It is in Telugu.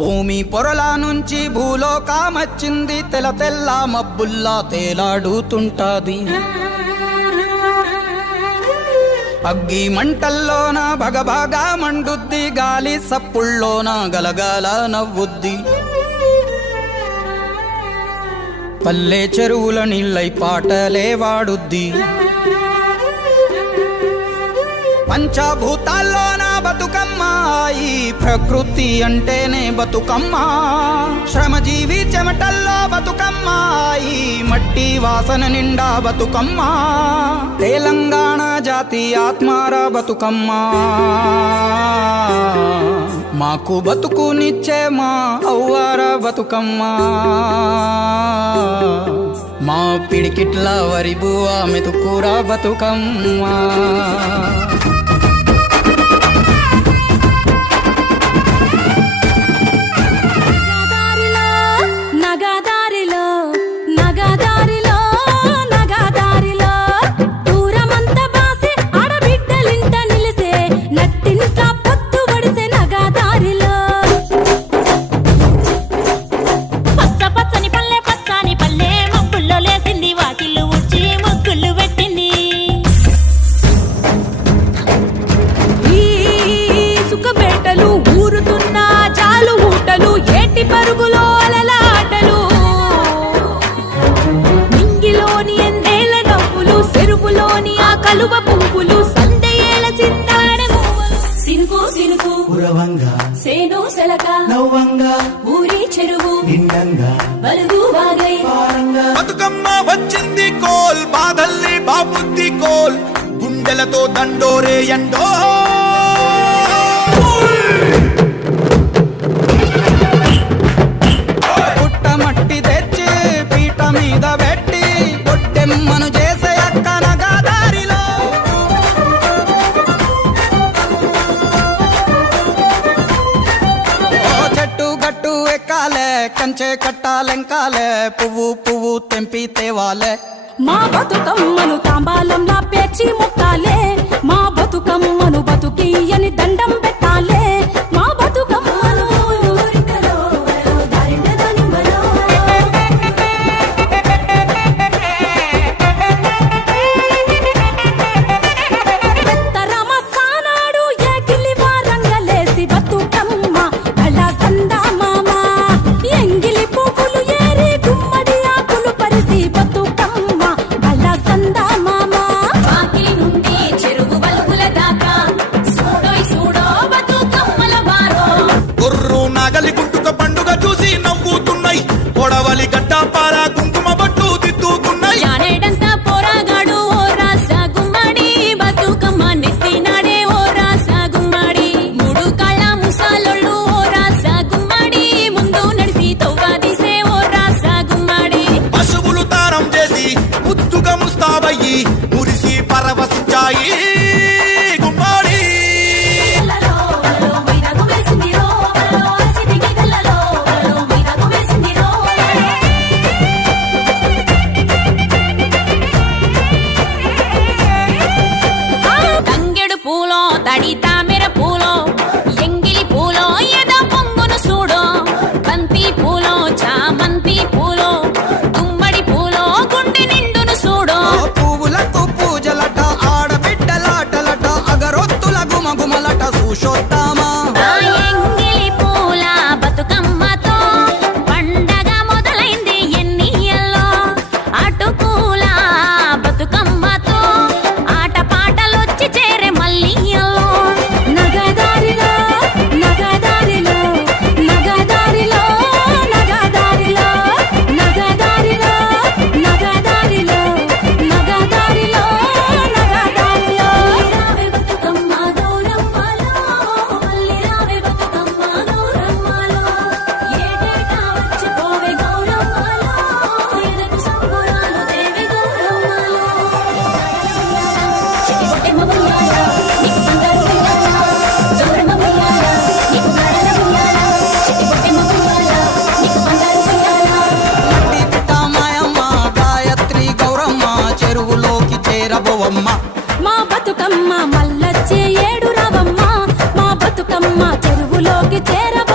భూమి పొరలా నుంచి భూలోకామచ్చింది తెల తెల్ల మబ్బుల్లా తేలాడుతుంటాది. అగ్గి మంటల్లోన భగభాగా మండుద్ది గాలి సప్పుల్లోన గలగాల నవ్వుద్ది. పల్లె చెరువుల నీళ్ళై పాటలే వాడుద్ది. పంచభూతాల్లోన బతుకమ్మాయి ప్రకృతి అంటేనే బతుకమ్మా. శ్రమజీవి చెమటల్లో బతుకమ్మాయి మట్టి వాసన నిండా బతుకమ్మ. తెలంగాణ జాతి ఆత్మార బతుకమ్మ. మాకు బతుకు నిచ్చే మా అవ్వార బతుకమ్మ. మా పిడికిట్ల వరిబువా మెతుకురా బతుకమ్మ. కలువ పువ్వులు సందేల సినుకు సినుకు సేను సెలక నవ్వంగా ఊరి చెరువు నిండంగా బలుగు వాగై. బతుకమ్మ వచ్చింది కోల్ బాధల్ని బాబుద్ది కోల్ గుండెలతో దండోరే ఎండో. పుట్ట మట్టి తెచ్చి పీట మీద పెట్టి పొట్టెమ్మను కంచే కట్టాలెంకాలే పువ్వు పువ్వు తెంపి తేవాలే. మా బతుకమ్మను తాంబాలంలా పేర్చి ముక్కాలే మా బతు தாயி రావమ్మ. మా బతుకమ్మ మల్లచ్చే ఏడు రావమ్మ. మా బతుకమ్మ చెరువులోకి చేరవ